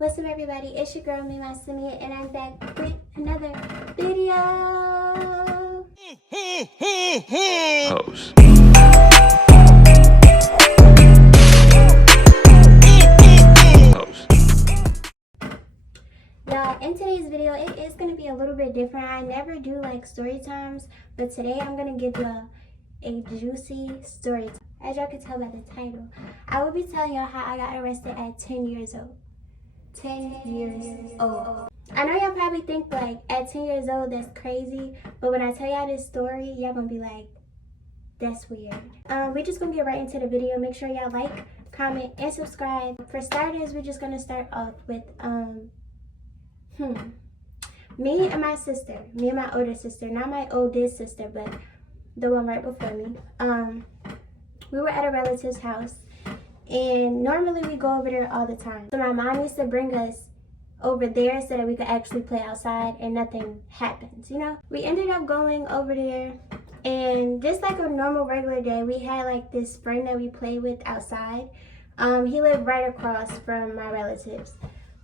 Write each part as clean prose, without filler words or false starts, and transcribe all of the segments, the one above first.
What's up, everybody? It's your girl, me, my Simeon, and I'm back with another video. Hoes. Y'all, in today's video, it is going to be a little bit different. I never do like story times, but today I'm going to give y'all a juicy story time. As y'all can tell by the title, I will be telling y'all how I got arrested at 10 years old. 10 years old. I know y'all probably think like at 10 years old that's crazy, but when I tell y'all this story, y'all gonna be like, that's weird. We're just gonna get right into the video. Make sure y'all like, comment, and subscribe. For starters, we're just gonna start off with me and my sister, me and my older sister, not my oldest sister, but the one right before me. We were at a relative's house. And normally we go over there all the time. So my mom used to bring us over there so that we could actually play outside and nothing happens, you know? We ended up going over there, and just like a normal regular day, we had like this friend that we played with outside. He lived right across from my relatives.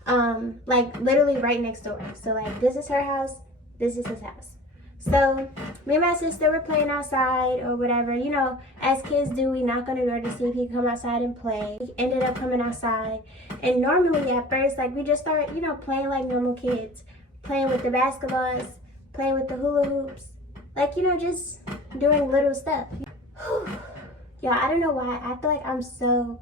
Like literally right next door. So like this is her house, this is his house. So me and my sister were playing outside or whatever, you know, as kids do. We knock on the door to see if he come outside and play. He ended up coming outside, and normally at first, like, we just start, you know, playing like normal kids, playing with the basketballs, playing with the hula hoops, like, you know, just doing little stuff. Y'all, I don't know why I feel like I'm so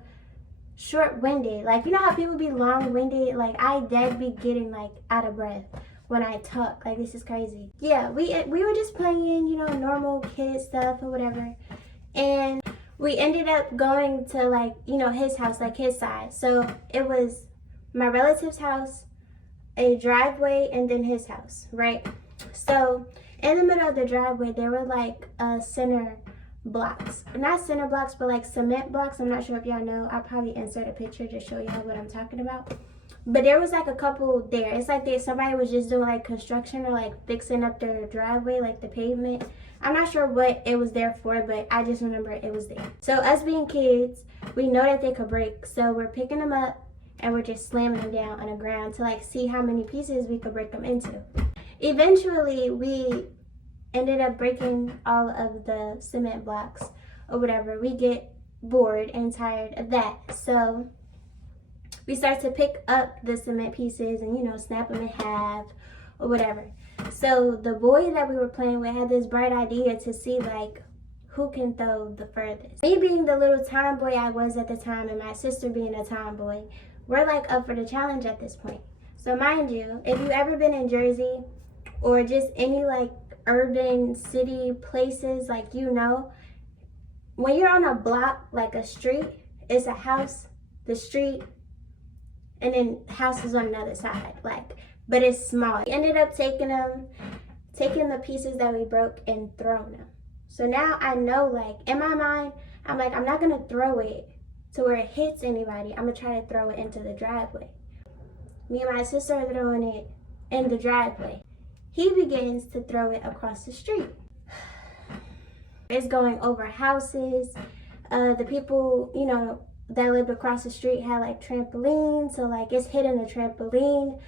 short-winded. Like, you know how people be long-winded? Like, I dead be getting like out of breath when I talk. Like, this is crazy. Yeah, we were just playing, you know, normal kid stuff or whatever, and we ended up going to, like, you know, his house, like his side. So it was my relative's house, a driveway, and then his house, right? So in the middle of the driveway there were like center blocks, not center blocks, but like cement blocks. I'm not sure if y'all know. I'll probably insert a picture to show y'all what I'm talking about. But there was like a couple there. It's like somebody was just doing like construction or like fixing up their driveway, like the pavement. I'm not sure what it was there for, but I just remember it was there. So us being kids, we know that they could break. So we're picking them up and we're just slamming them down on the ground to like see how many pieces we could break them into. Eventually, we ended up breaking all of the cement blocks or whatever. We get bored and tired of that. So we start to pick up the cement pieces and, you know, snap them in half or whatever. So the boy that we were playing with had this bright idea to see, like, who can throw the furthest. Me being the little tomboy I was at the time, and my sister being a tomboy, we're, like, up for the challenge at this point. So mind you, if you've ever been in Jersey or just any, like, urban city places, like, you know, when you're on a block, like a street, it's a house, the street, and then houses on another side, like, but it's small. We ended up taking the pieces that we broke and throwing them. So now I know, like, in my mind, I'm like, I'm not gonna throw it to where it hits anybody. I'm gonna try to throw it into the driveway. Me and my sister are throwing it in the driveway. He begins to throw it across the street. It's going over houses. The people, you know, that lived across the street had like trampolines, so like it's hitting the trampoline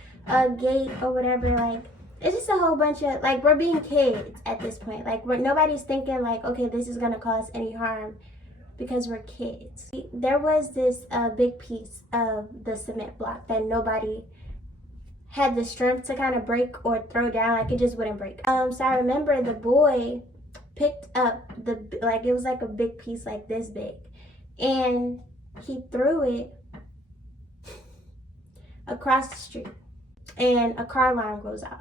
gate or whatever. Like, it's just a whole bunch of, like, we're being kids at this point. Like, nobody's thinking like, okay, this is gonna cause any harm, because we're kids. There was this big piece of the cement block that nobody had the strength to kind of break or throw down. Like, it just wouldn't break. So I remember the boy picked up it was like a big piece like this big, and he threw it across the street, and a car alarm goes off.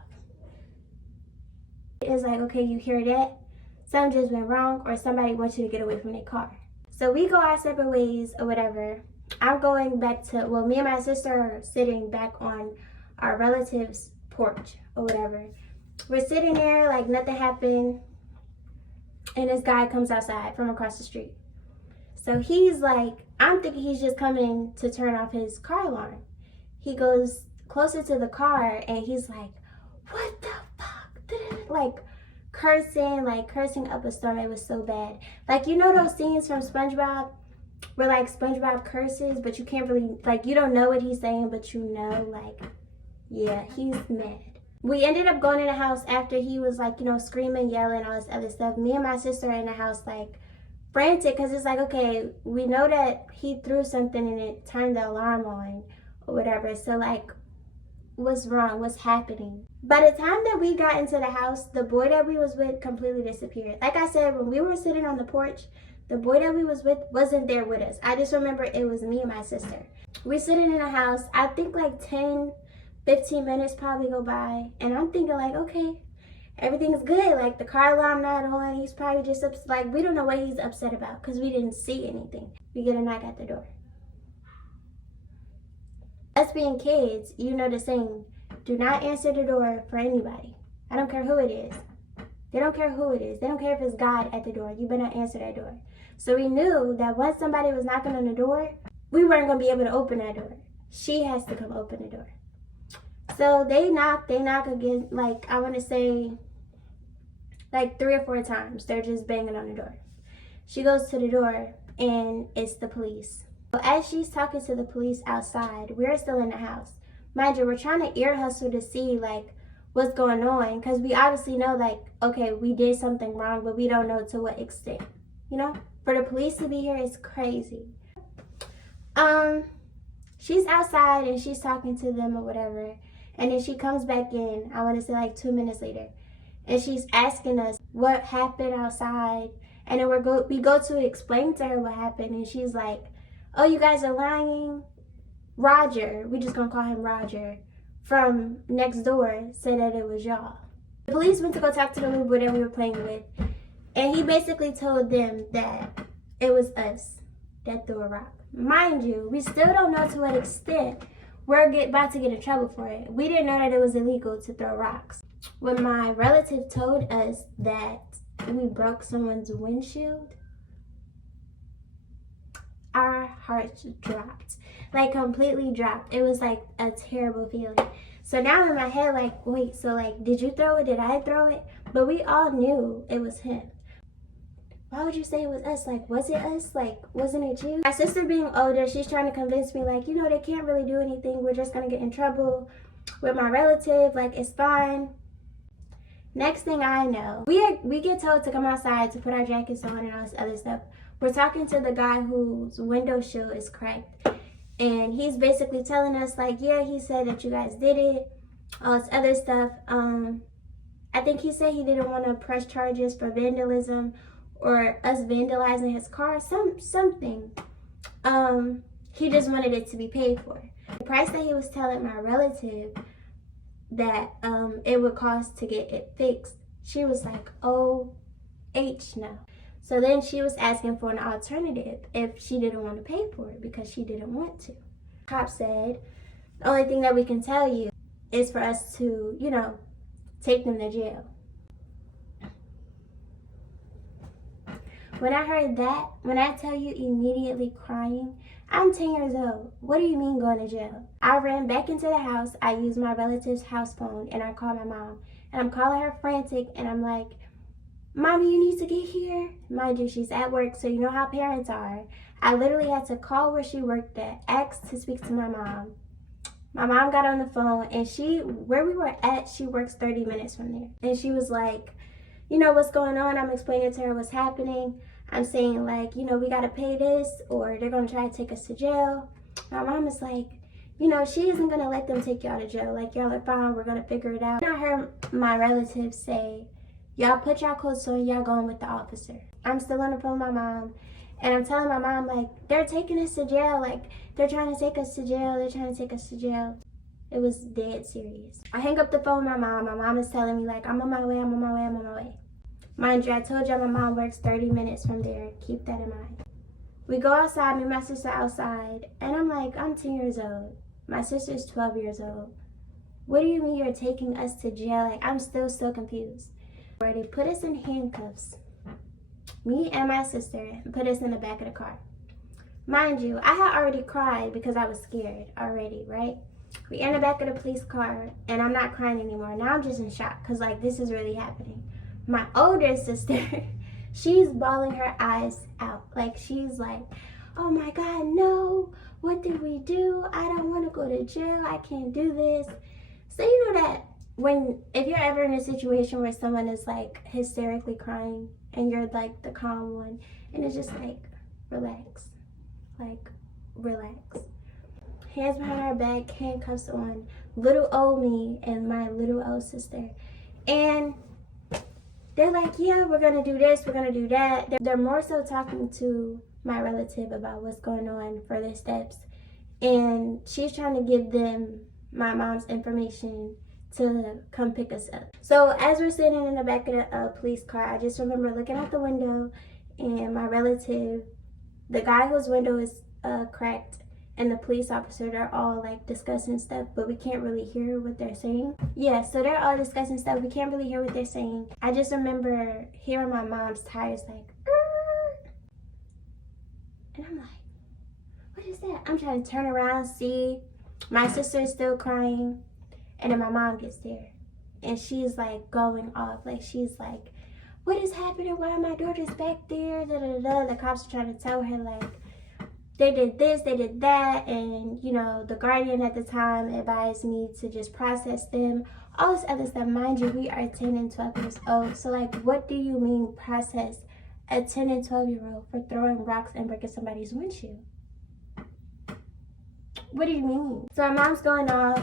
It's like, okay, you hear that? Something just went wrong, or somebody wants you to get away from their car. So we go our separate ways or whatever. I'm going back to, well, me and my sister are sitting back on our relative's porch or whatever. We're sitting there like nothing happened, and this guy comes outside from across the street. So he's like, I'm thinking he's just coming to turn off his car alarm. He goes closer to the car and he's like, what the fuck? Like cursing up a storm. It was so bad. Like, you know those scenes from SpongeBob where like SpongeBob curses, but you can't really, like, you don't know what he's saying, but you know, like, yeah, he's mad. We ended up going in the house after he was like, you know, screaming, yelling, all this other stuff. Me and my sister are in the house like frantic, because it's like, okay, we know that he threw something and it turned the alarm on or whatever. So like, what's wrong? What's happening? By the time that we got into the house, the boy that we was with completely disappeared. Like I said, when we were sitting on the porch, the boy that we was with wasn't there with us. I just remember it was me and my sister. We're sitting in the house. I think like 10, 15 minutes probably go by. And I'm thinking like, okay, everything's good. Like the car alarm not on. He's probably just like, we don't know what he's upset about because we didn't see anything. We get a knock at the door. Us being kids, you know the saying, do not answer the door for anybody. I don't care who it is. They don't care who it is. They don't care if it's God at the door. You better not answer that door. So we knew that once somebody was knocking on the door, we weren't going to be able to open that door. She has to come open the door. So they knock again, like I want to say like 3 or 4 times. They're just banging on the door. She goes to the door and it's the police. So as she's talking to the police outside, we're still in the house. Mind you, we're trying to ear hustle to see like what's going on, because we obviously know like, okay, we did something wrong, but we don't know to what extent, you know? For the police to be here is crazy. She's outside and she's talking to them or whatever, and then she comes back in, I want to say like 2 minutes later, and she's asking us what happened outside, and then we go to explain to her what happened, and she's like, oh, you guys are lying. Roger, we just gonna call him Roger, from next door said that it was y'all. The police went to go talk to the little boy that we were playing with, and he basically told them that it was us that threw a rock. Mind you, we still don't know to what extent we're about to get in trouble for it. We didn't know that it was illegal to throw rocks. When my relative told us that we broke someone's windshield, our hearts dropped, like completely dropped. It was like a terrible feeling. So now in my head, like, wait, so like, did you throw it? Did I throw it? But we all knew it was him. Why would you say it was us? Like, was it us? Like, wasn't it you? My sister being older, she's trying to convince me like, you know, they can't really do anything. We're just gonna get in trouble with my relative. Like, it's fine. Next thing I know, we get told to come outside to put our jackets on and all this other stuff. We're talking to the guy whose window shield is cracked, and he's basically telling us like, yeah, he said that you guys did it, all this other stuff. I think he said he didn't want to press charges for vandalism or us vandalizing his car, something. He just wanted it to be paid for. The price that he was telling my relative that it would cost to get it fixed, she was like, oh, no. So then she was asking for an alternative if she didn't want to pay for it because she didn't want to. Cop said, the only thing that we can tell you is for us to, you know, take them to jail. When I heard that, when I tell you immediately crying, I'm 10 years old. What do you mean going to jail? I ran back into the house. I used my relative's house phone and I called my mom. And I'm calling her frantic and I'm like, Mommy, you need to get here. Mind you, she's at work, so you know how parents are. I literally had to call where she worked at, ask to speak to my mom. My mom got on the phone, and where we were at, she works 30 minutes from there. And she was like, you know what's going on? I'm explaining to her what's happening. I'm saying like, you know, we got to pay this or they're going to try to take us to jail. My mom is like, you know, she isn't going to let them take y'all to jail. Like, y'all are fine. We're going to figure it out. And I heard my relatives say, y'all put y'all coats on, y'all going with the officer. I'm still on the phone with my mom, and I'm telling my mom, like, they're taking us to jail. Like, they're trying to take us to jail. They're trying to take us to jail. It was dead serious. I hang up the phone with my mom. My mom is telling me, like, I'm on my way, I'm on my way, I'm on my way. Mind you, I told y'all my mom works 30 minutes from there. Keep that in mind. We go outside, me and my sister outside, and I'm like, I'm 10 years old. My sister's 12 years old. What do you mean you're taking us to jail? Like, I'm still so confused. Where they put us in handcuffs, me and my sister, and put us in the back of the car. Mind you, I had already cried because I was scared already, right? We in the back of the police car, and I'm not crying anymore. Now I'm just in shock because, like, this is really happening. My older sister, she's bawling her eyes out. Like, she's like, oh my God, no, what did we do? I don't want to go to jail. I can't do this. So you know that if you're ever in a situation where someone is like hysterically crying and you're like the calm one, and it's just like, relax, hands behind our back, handcuffs on, little old me and my little old sister. And they're like, yeah, we're gonna do this, we're gonna do that. They're more so talking to my relative about what's going on, further steps, and she's trying to give them my mom's information to come pick us up. So as we're sitting in the back of the police car, I just remember looking out the window, and my relative, the guy whose window is cracked, and the police officer, they're all like discussing stuff, but we can't really hear what they're saying. Yeah, so they're all discussing stuff. We can't really hear what they're saying. I just remember hearing my mom's tires like, and I'm like, what is that? I'm trying to turn around, see my sister is still crying, and then my mom gets there, and she's like going off, like she's like, what is happening? Why are my daughters back there? Da, da, da. The cops are trying to tell her like, they did this, they did that, and you know, the guardian at the time advised me to just process them, all this other stuff. Mind you, we are 10 and 12 years old, so like, what do you mean process a 10 and 12-year-old for throwing rocks and breaking somebody's windshield? What do you mean? So my mom's going off,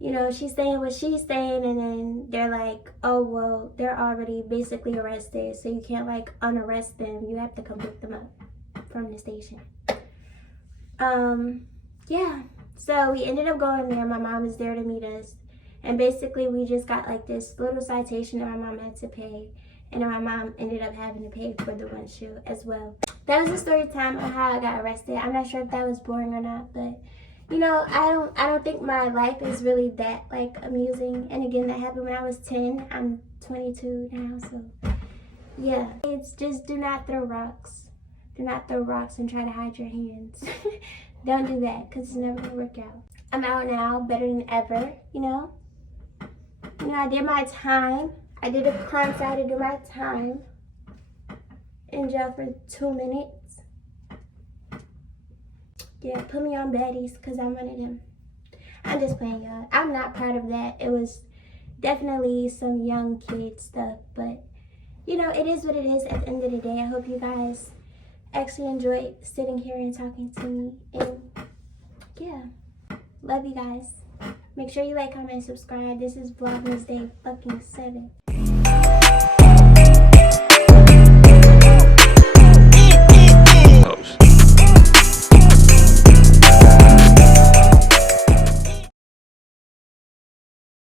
you know, she's saying what she's saying, and then they're like, oh, well, they're already basically arrested, so you can't like unarrest them, you have to come pick them up from the station. Yeah, so we ended up going there. My mom was there to meet us, and basically we just got like this little citation that my mom had to pay, and then my mom ended up having to pay for the windshield as well. That was the story time on how I got arrested. I'm not sure if that was boring or not, but you know, I don't think my life is really that like amusing. And again, that happened when I was 10. I'm 22 now, so yeah. It's just, do not throw rocks. Do not throw rocks and try to hide your hands. Don't do that, because it's never gonna work out. I'm out now, better than ever, you know? You know, I did my time. I did a crime, so I had to do my time. In jail for 2 minutes. Yeah, put me on baddies, because I'm one of them. I'm just playing, y'all. I'm not proud of that. It was definitely some young kid stuff, but you know, it is what it is at the end of the day. I hope you guys actually enjoyed sitting here and talking to me, and yeah, love you guys. Make sure you like, comment, and subscribe. This is Vlogmas Day fucking 7.